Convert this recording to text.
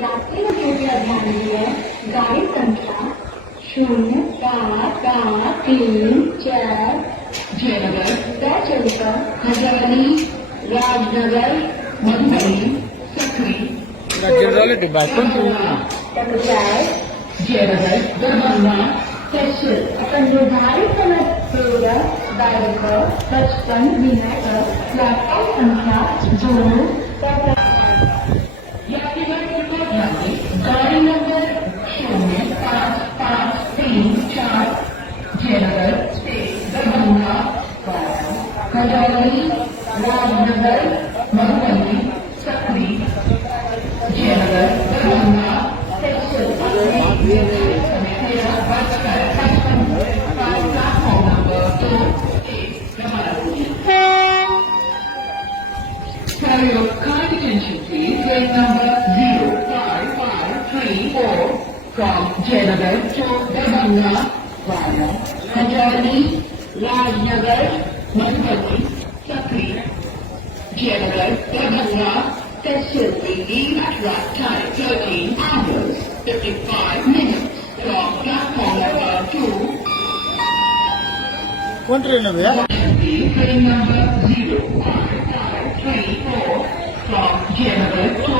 यात्रियों कृपया ध्यान दिए गाड़ी संख्या 0-4-4-3-4 जयनगर चलकर हजारी राजनगर मधुबनी सकरी जयनगर दरभंगा स्पेशल अपन निर्धारित समय तेरह गाड़ी पर 55 मिनट पर प्लेटफॉर्म संख्या 2 गाड़ी number 0-5-5-3-4 Jaynagar Darbhanga Hazari Rajnagar Madhubani Sakri Jaynagar Darbhanga special Carry your kind attention please, train number 05534 from Jayanagar to Darbhanga via Hajari, Rajnagar, Madhubani, Sakri, Jayanagar, Darbhanga, special will leave at right time 13 hours, 55 minutes from platform number 2. कौन train है भैया? Train number 05534 from Jayanagar to